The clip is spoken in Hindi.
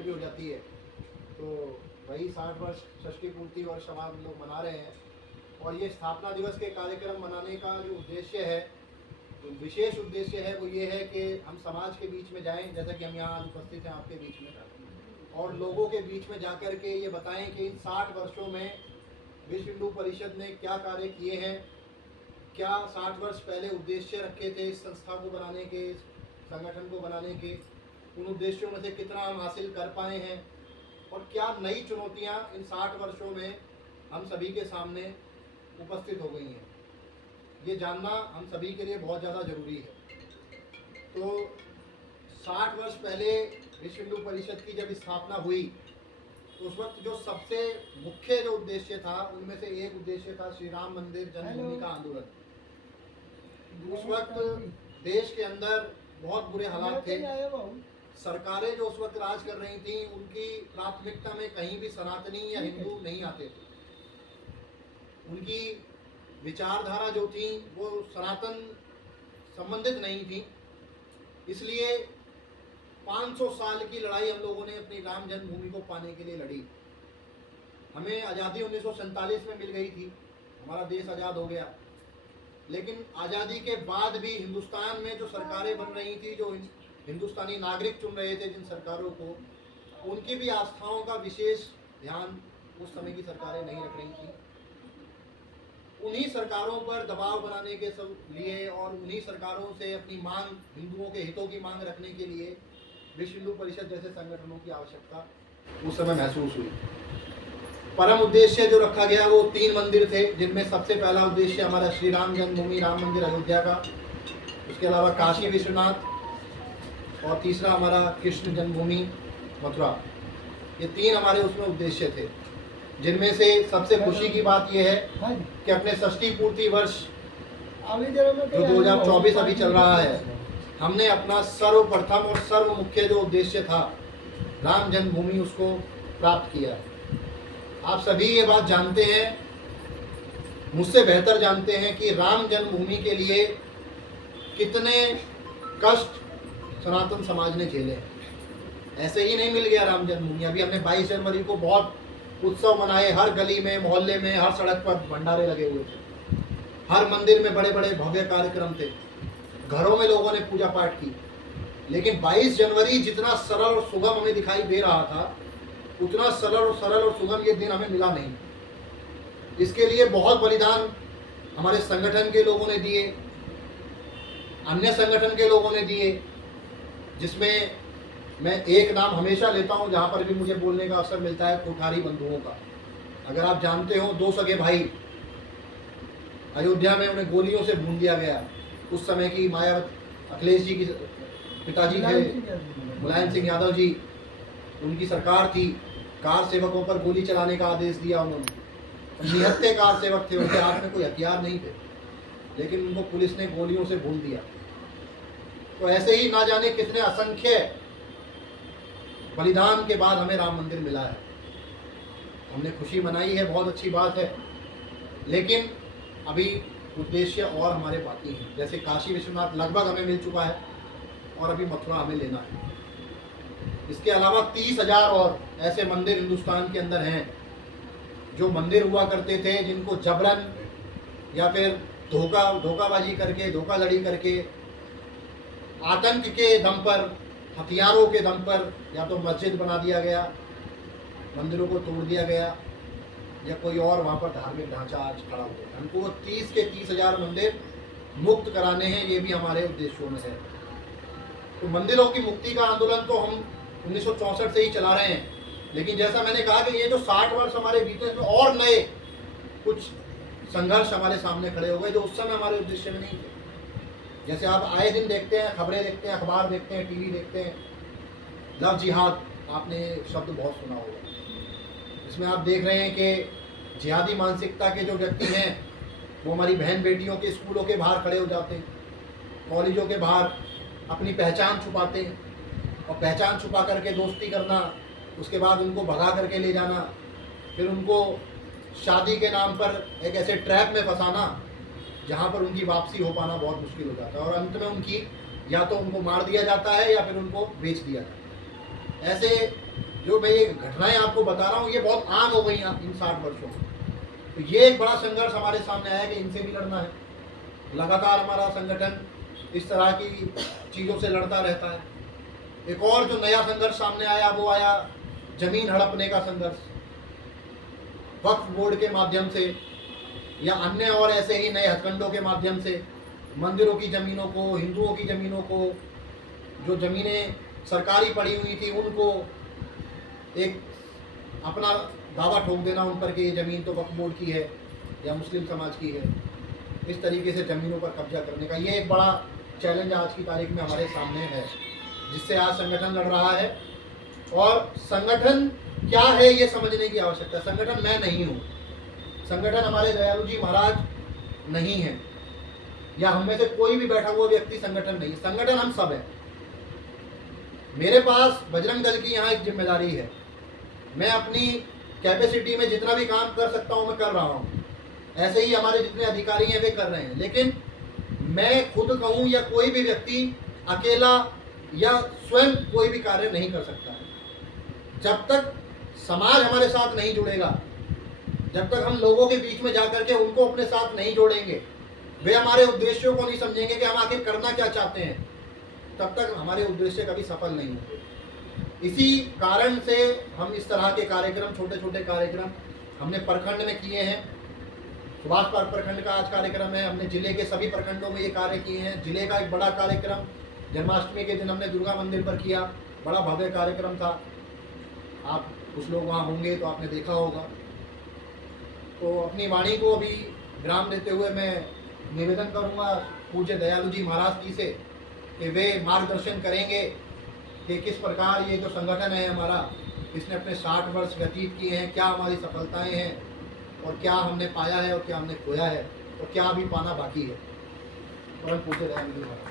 रिटायरमेंट भी हो जाती है। तो वही 60 वर्ष षष्ठी पूर्ति वर्ष हम लोग मना रहे हैं। और ये स्थापना दिवस के कार्यक्रम मनाने का जो उद्देश्य है, जो विशेष उद्देश्य है, वो ये है कि हम समाज के बीच में जाएं, जैसा कि हम यहाँ आज उपस्थित हैं आपके बीच में, और लोगों के बीच में जाकर के ये बताएं कि इन 60 वर्षों में विश्व हिंदू परिषद ने क्या कार्य किए हैं, क्या 60 वर्ष पहले उद्देश्य रखे थे इस संस्था को बनाने के, इस संगठन को बनाने के, उन उद्देश्यों में से कितना हम हासिल कर पाए हैं, और क्या नई चुनौतियां इन 60 वर्षों में हम सभी के सामने उपस्थित हो गई हैं। ये जानना हम सभी के लिए बहुत ज़्यादा ज़रूरी है। तो 60 वर्ष पहले विश्व हिंदू परिषद की जब स्थापना हुई तो उस वक्त जो सबसे मुख्य जो उद्देश्य था, उनमें से एक उद्देश्य था श्री राम मंदिर जन्मभूमि का आंदोलन। उस वक्त देश के अंदर बहुत बुरे हालात थे। सरकारें जो उस वक्त राज कर रही थी, उनकी प्राथमिकता में कहीं भी सनातनी या हिंदू नहीं आते थे। उनकी विचारधारा जो थी वो सनातन संबंधित नहीं थी। इसलिए 500 साल की लड़ाई हम लोगों ने अपनी राम जन्मभूमि को पाने के लिए लड़ी। हमें आज़ादी 1947 में मिल गई थी, हमारा देश आज़ाद हो गया। लेकिन आज़ादी के बाद भी हिंदुस्तान में जो सरकारें बन रही थी, जो हिंदुस्तानी नागरिक चुन रहे थे जिन सरकारों को, उनकी भी आस्थाओं का विशेष ध्यान उस समय की सरकारें नहीं रख रही थी। उन्हीं सरकारों पर दबाव बनाने के सब लिए और उन्हीं सरकारों से अपनी मांग, हिंदुओं के हितों की मांग रखने के लिए विश्व हिंदू परिषद जैसे संगठनों की आवश्यकता उस समय महसूस हुई। परम उद्देश्य जो रखा गया वो 3 मंदिर थे, जिनमें सबसे पहला उद्देश्य हमारा श्री राम जन्मभूमि राम मंदिर अयोध्या का, उसके अलावा काशी विश्वनाथ, और तीसरा हमारा कृष्ण जन्मभूमि मथुरा। ये 3 हमारे उसमें उद्देश्य थे, जिनमें से सबसे खुशी की बात यह है कि अपने षष्ठी पूर्ति वर्ष जो 2024 अभी चल रहा है, हमने अपना सर्वप्रथम और सर्व मुख्य जो उद्देश्य था राम जन्मभूमि, उसको प्राप्त किया है। आप सभी ये बात जानते हैं, मुझसे बेहतर जानते हैं कि राम जन्मभूमि के लिए कितने कष्ट सनातन समाज ने झेले। ऐसे ही नहीं मिल गया राम जन्मभूमि। अभी हमने 22 जनवरी को बहुत उत्सव मनाए, हर गली में, मोहल्ले में, हर सड़क पर भंडारे लगे हुए थे, हर मंदिर में बड़े बड़े भव्य कार्यक्रम थे, घरों में लोगों ने पूजा पाठ की। लेकिन 22 जनवरी जितना सरल और सुगम हमें दिखाई दे रहा था, उतना सरल और सुगम ये दिन हमें मिला नहीं। इसके लिए बहुत बलिदान हमारे संगठन के लोगों ने दिए, अन्य संगठन के लोगों ने दिए, जिसमें मैं एक नाम हमेशा लेता हूं, जहां पर भी मुझे बोलने का अवसर मिलता है, कोठारी बंधुओं का। अगर आप जानते हो, 2 सगे भाई अयोध्या में, उन्हें गोलियों से भून दिया गया। उस समय की मायावती, अखिलेश जी की पिताजी थे, मुलायम सिंह यादव जी, उनकी सरकार थी। कार सेवकों पर गोली चलाने का आदेश दिया उन्होंने। निहत्थे कार सेवक थे, उनके हाथ में कोई हथियार नहीं थे, लेकिन उनको पुलिस ने गोलियों से भून दिया। तो ऐसे ही ना जाने कितने असंख्य बलिदान के बाद हमें राम मंदिर मिला है। हमने खुशी मनाई है, बहुत अच्छी बात है, लेकिन अभी उद्देश्य और हमारे बाकी हैं। जैसे काशी विश्वनाथ लगभग हमें मिल चुका है, और अभी मथुरा हमें लेना है। इसके अलावा 30,000 और ऐसे मंदिर हिंदुस्तान के अंदर हैं, जो मंदिर हुआ करते थे, जिनको जबरन या फिर धोखाबाजी करके, धोखाधड़ी करके, आतंक के दम पर, हथियारों के दम पर या तो मस्जिद बना दिया गया, मंदिरों को तोड़ दिया गया, या कोई और वहाँ पर धार्मिक ढांचा आज खड़ा हुआ। हमको 30 के 30,000 मंदिर मुक्त कराने हैं, ये भी हमारे उद्देश्यों में है। तो मंदिरों की मुक्ति का आंदोलन तो हम 1964 से ही चला रहे हैं, लेकिन जैसा मैंने कहा कि ये जो 60 वर्ष हमारे बीते, तो और नए कुछ संघर्ष हमारे सामने खड़े हो गए, जो उस समय हमारे उद्देश्य में नहीं थे। जैसे आप आए दिन देखते हैं, खबरें देखते हैं, अखबार देखते हैं, टीवी देखते हैं, लव जिहाद, आपने शब्द बहुत सुना होगा। इसमें आप देख रहे हैं कि जिहादी मानसिकता के जो व्यक्ति हैं, वो हमारी बहन बेटियों के स्कूलों के बाहर खड़े हो जाते हैं, कॉलेजों के बाहर अपनी पहचान छुपाते हैं, और पहचान छुपा करके दोस्ती करना, उसके बाद उनको भगा करके ले जाना, फिर उनको शादी के नाम पर एक ऐसे ट्रैप में फंसाना जहाँ पर उनकी वापसी हो पाना बहुत मुश्किल हो जाता है, और अंत में उनकी या तो उनको मार दिया जाता है या फिर उनको बेच दिया जाता है। ऐसे जो मैं ये घटनाएं आपको बता रहा हूँ ये बहुत आम हो गई इन 60 वर्षों में। तो ये एक बड़ा संघर्ष हमारे सामने आया कि इनसे भी लड़ना है। लगातार हमारा संगठन इस तरह की चीज़ों से लड़ता रहता है। एक और जो नया संघर्ष सामने आया वो आया जमीन हड़पने का संघर्ष, वक्फ बोर्ड के माध्यम से या अन्य और ऐसे ही नए हथकंडों के माध्यम से मंदिरों की ज़मीनों को, हिंदुओं की ज़मीनों को, जो ज़मीनें सरकारी पड़ी हुई थी उनको एक अपना दावा ठोक देना उन पर कि ये ज़मीन तो वक्फ बोर्ड की है या मुस्लिम समाज की है। इस तरीके से ज़मीनों पर कब्जा करने का ये एक बड़ा चैलेंज आज की तारीख में हमारे सामने है, जिससे आज संगठन लड़ रहा है। और संगठन क्या है ये समझने की आवश्यकता है। संगठन मैं नहीं हूँ, संगठन हमारे दयालु जी महाराज नहीं है, या हम में से कोई भी बैठा हुआ व्यक्ति संगठन नहीं। संगठन हम सब है। मेरे पास बजरंग दल की यहाँ एक जिम्मेदारी है। मैं अपनी कैपेसिटी में जितना भी काम कर सकता हूँ मैं कर रहा हूँ, ऐसे ही हमारे जितने अधिकारी हैं वे कर रहे हैं। लेकिन मैं खुद कहूँ या कोई भी व्यक्ति अकेला या स्वयं कोई भी कार्य नहीं कर सकता है। जब तक समाज हमारे साथ नहीं जुड़ेगा, जब तक हम लोगों के बीच में जाकर के उनको अपने साथ नहीं जोड़ेंगे, वे हमारे उद्देश्यों को नहीं समझेंगे कि हम आखिर करना क्या चाहते हैं, तब तक हमारे उद्देश्य कभी सफल नहीं होंगे। इसी कारण से हम इस तरह के कार्यक्रम, छोटे छोटे कार्यक्रम हमने प्रखंड में किए हैं। सुभाष पार्क प्रखंड का आज कार्यक्रम है। हमने जिले के सभी प्रखंडों में ये कार्य किए हैं। जिले का एक बड़ा कार्यक्रम जन्माष्टमी के दिन हमने दुर्गा मंदिर पर किया, बड़ा भव्य कार्यक्रम था। आप कुछ लोग वहाँ होंगे तो आपने देखा होगा। तो अपनी वाणी को अभी विराम देते हुए मैं निवेदन करूँगा पूज्य दयालु जी महाराज जी से कि वे मार्गदर्शन करेंगे कि किस प्रकार ये जो संगठन है हमारा, इसने अपने 60 वर्ष व्यतीत किए हैं, क्या हमारी सफलताएं हैं और क्या हमने पाया है और क्या हमने खोया है और क्या अभी पाना बाकी है। परम पूज्य दयालु जी महाराज।